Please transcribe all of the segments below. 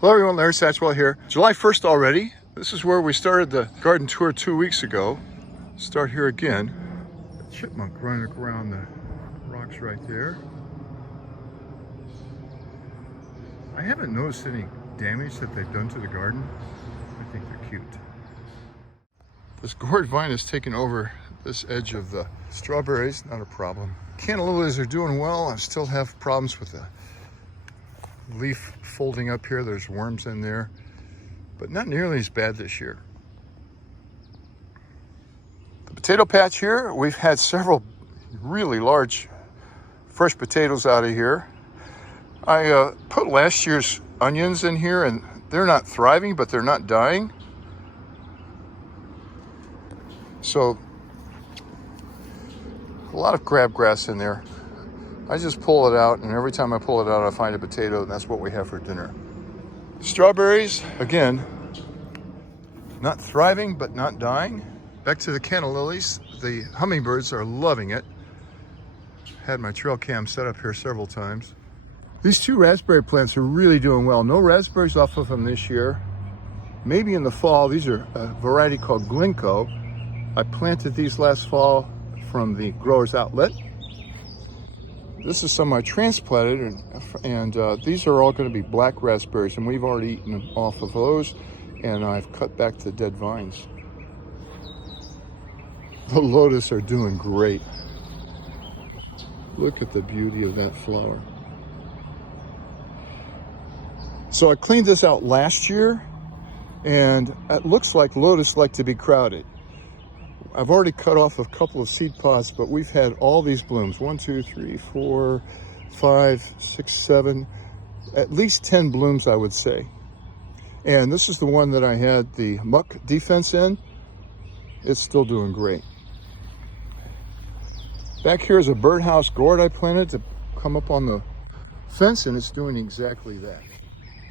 Hello everyone, Larry Satchwell here. July 1st already. This is where we started the garden tour 2 weeks ago. Start here again. A chipmunk running around the rocks right there. I haven't noticed any damage that they've done to the garden. I think they're cute. This gourd vine has taken over this edge of the strawberries, not a problem. Cantaloupes are doing well. I still have problems with the leaf folding up here. There's worms in there, but not nearly as bad this year. The potato patch here, we've had several really large fresh potatoes out of here. I put last year's onions in here and they're not thriving, but they're not dying. So a lot of crabgrass in there. I just pull it out, and every time I pull it out, I find a potato, and that's what we have for dinner. Strawberries, again, not thriving, but not dying. Back to the canna lilies. The hummingbirds are loving it. Had my trail cam set up here several times. These two raspberry plants are really doing well. No raspberries off of them this year. Maybe in the fall. These are a variety called Glencoe. I planted these last fall from the grower's outlet. This is some I transplanted, and these are all going to be black raspberries, and we've already eaten them off of those, and I've cut back the dead vines. The lotus are doing great. Look at the beauty of that flower. So I cleaned this out last year, and it looks like lotus like to be crowded. I've already cut off a couple of seed pods, but we've had all these blooms. 1, 2, 3, 4, 5, 6, 7, at least 10 blooms, I would say. And this is the one that I had the muck defense in. It's still doing great. Back here is a birdhouse gourd I planted to come up on the fence, and it's doing exactly that.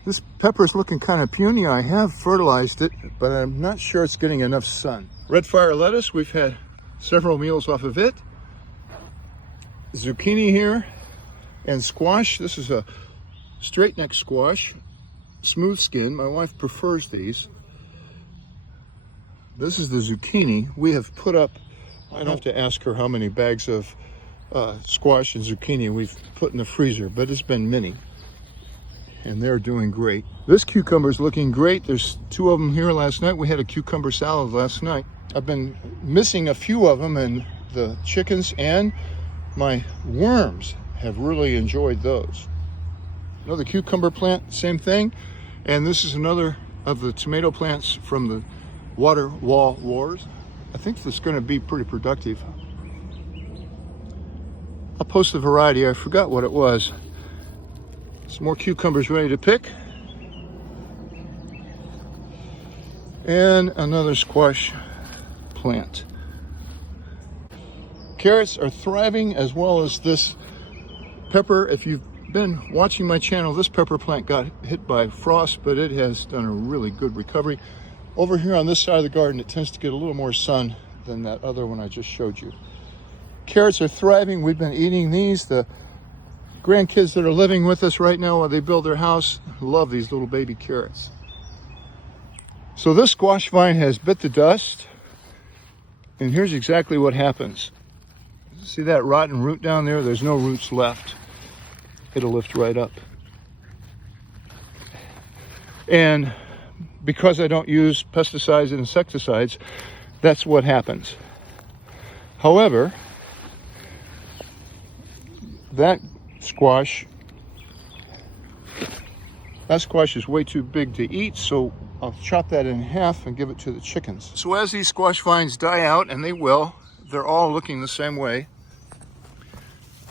This pepper is looking kind of puny. I have fertilized it, but I'm not sure it's getting enough sun. Red fire lettuce, we've had several meals off of it. Zucchini here, and squash. This is a straight neck squash, smooth skin. My wife prefers these. This is the zucchini. We have put up, I don't have to ask her how many bags of squash and zucchini we've put in the freezer, but it's been many. And they're doing great. This cucumber is looking great. There's 2 of them here last night. We had a cucumber salad last night. I've been missing a few of them, and the chickens and my worms have really enjoyed those. Another cucumber plant, same thing. And this is another of the tomato plants from the water wall wars. I think this is going to be pretty productive. I'll post the variety. I forgot what it was. Some more cucumbers ready to pick. And another squash plant. Carrots are thriving, as well as this pepper. If you've been watching my channel, this pepper plant got hit by frost, but it has done a really good recovery. Over here on this side of the garden, it tends to get a little more sun than that other one I just showed you. Carrots are thriving. We've been eating these. The grandkids that are living with us right now while they build their house love these little baby carrots. So this squash vine has bit the dust, and here's exactly what happens. See that rotten root down there? There's no roots left. It'll lift right up. And because I don't use pesticides and insecticides, that's what happens. However, that squash is way too big to eat, so I'll chop that in half and give it to the chickens. So as these squash vines die out, and they will, they're all looking the same way.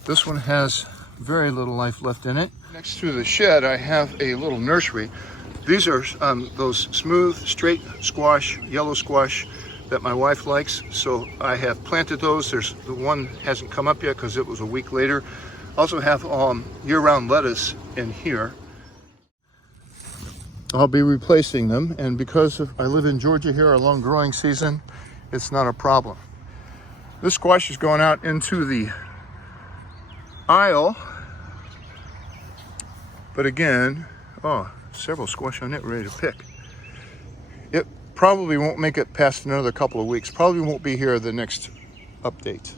This one has very little life left in it. Next to the shed, I have a little nursery. These are those smooth, straight squash, yellow squash that my wife likes. So I have planted those. The one hasn't come up yet because it was a week later. I also have year-round lettuce in here. I'll be replacing them, and because I live in Georgia here, our long growing season, it's not a problem. This squash is going out into the aisle, but again, several squash on it ready to pick. It probably won't make it past another couple of weeks. Probably won't be here the next update.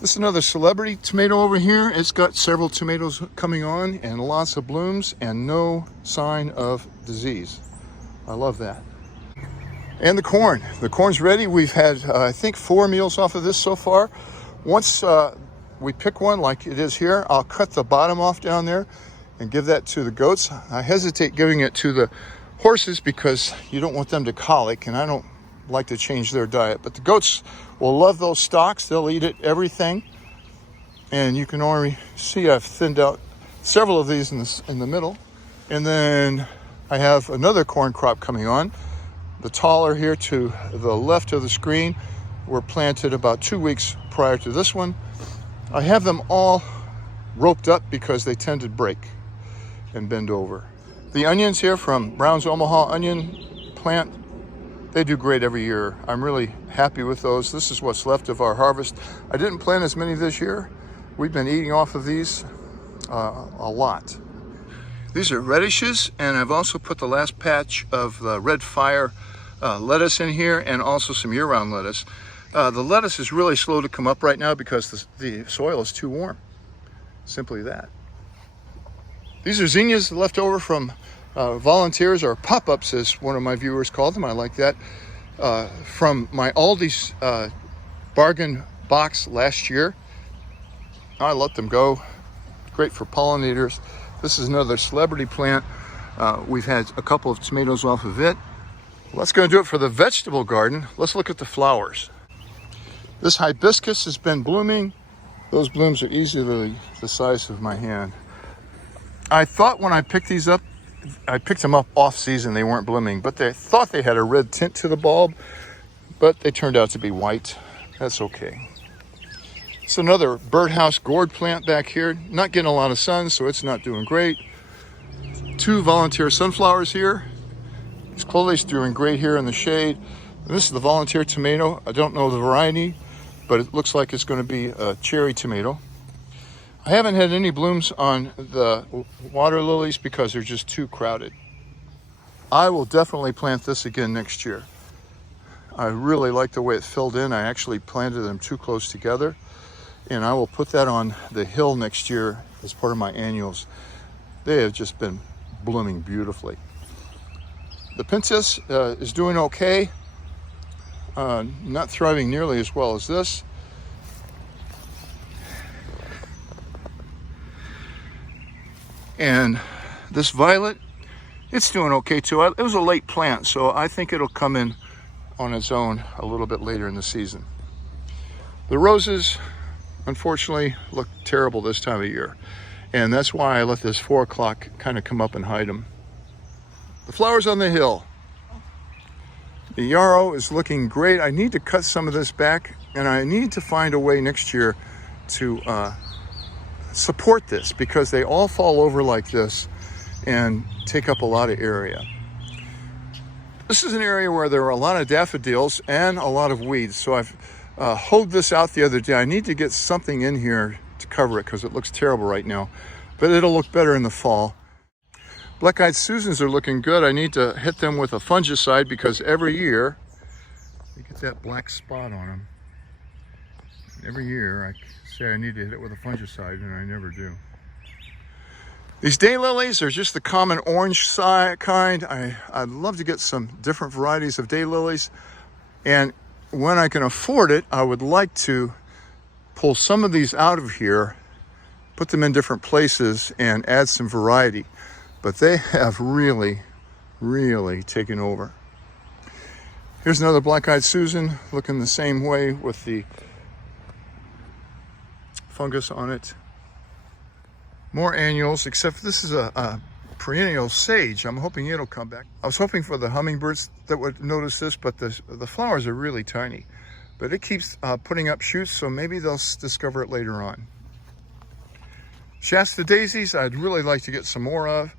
This is another celebrity tomato over here. It's got several tomatoes coming on and lots of blooms and no sign of disease. I love that. And the corn. The corn's ready. We've had, I think, 4 meals off of this so far. Once we pick one like it is here, I'll cut the bottom off down there and give that to the goats. I hesitate giving it to the horses because you don't want them to colic, and I don't like to change their diet. But the goats will love those stalks. They'll eat it, everything. And you can already see I've thinned out several of these in the middle. And then I have another corn crop coming on. The taller here to the left of the screen were planted about 2 weeks prior to this one. I have them all roped up because they tend to break and bend over. The onions here from Brown's Omaha onion plant, they do great every year. I'm really happy with those. This is what's left of our harvest. I didn't plant as many this year. We've been eating off of these a lot. These are radishes, and I've also put the last patch of the red fire lettuce in here, and also some year-round lettuce. The lettuce is really slow to come up right now because the soil is too warm. Simply that. These are zinnias left over from volunteers, or pop-ups as one of my viewers called them. I like that. From my Aldi's bargain box last year. I let them go. Great for pollinators. This is another celebrity plant. We've had a couple of tomatoes off of it. Well, that's going to do it for the vegetable garden. Let's look at the flowers. This hibiscus has been blooming. Those blooms are easily the size of my hand. I thought when I picked these up, I picked them up off season, they weren't blooming, but they thought they had a red tint to the bulb, but they turned out to be white. That's okay. It's another birdhouse gourd plant back here. Not getting a lot of sun, so it's not doing great. 2 volunteer sunflowers here. This Chloe's doing great here in the shade. And this is the volunteer tomato. I don't know the variety, but it looks like it's going to be a cherry tomato. I haven't had any blooms on the water lilies because they're just too crowded. I will definitely plant this again next year. I really like the way it filled in. I actually planted them too close together. And I will put that on the hill next year as part of my annuals. They have just been blooming beautifully. The pentas is doing okay. Not thriving nearly as well as this. And this violet, it's doing okay too. It was a late plant, so I think it'll come in on its own a little bit later in the season. The roses, unfortunately, look terrible this time of year. And that's why I let this 4 o'clock kind of come up and hide them. The flowers on the hill. The yarrow is looking great. I need to cut some of this back, and I need to find a way next year to support this because they all fall over like this and take up a lot of area. This is an area where there are a lot of daffodils and a lot of weeds. So I've hoed this out the other day. I need to get something in here to cover it because it looks terrible right now, but it'll look better in the fall. Black-eyed Susans are looking good. I need to hit them with a fungicide because every year you get that black spot on them. Every year I say I need to hit it with a fungicide and I never do. These daylilies are just the common orange kind. I'd love to get some different varieties of daylilies, and when I can afford it, I would like to pull some of these out of here, put them in different places and add some variety. But they have really, really taken over. Here's another black-eyed Susan looking the same way with the fungus on it. More annuals, except this is a perennial sage. I'm hoping it'll come back. I was hoping for the hummingbirds that would notice this, but the flowers are really tiny. But it keeps putting up shoots, so maybe they'll discover it later on. Shasta daisies, I'd really like to get some more of.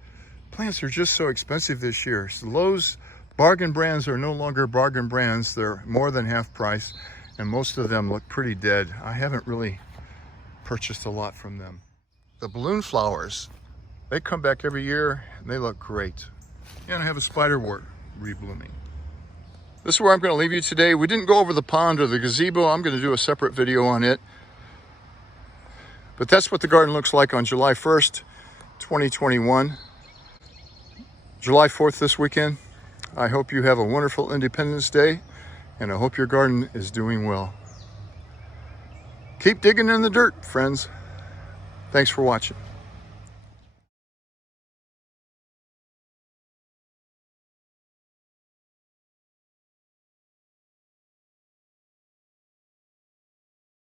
Plants are just so expensive this year. So Lowe's bargain brands are no longer bargain brands. They're more than half price, and most of them look pretty dead. I haven't really purchased a lot from them. The balloon flowers They come back every year and they look great. And I have a spiderwort reblooming. This is where I'm going to leave you today. We didn't go over the pond or the gazebo. I'm going to do a separate video on it. But that's what the garden looks like on July 1st, 2021. July 4th this weekend. I hope you have a wonderful Independence Day, and I hope your garden is doing well. Keep digging in the dirt, friends. Thanks for watching.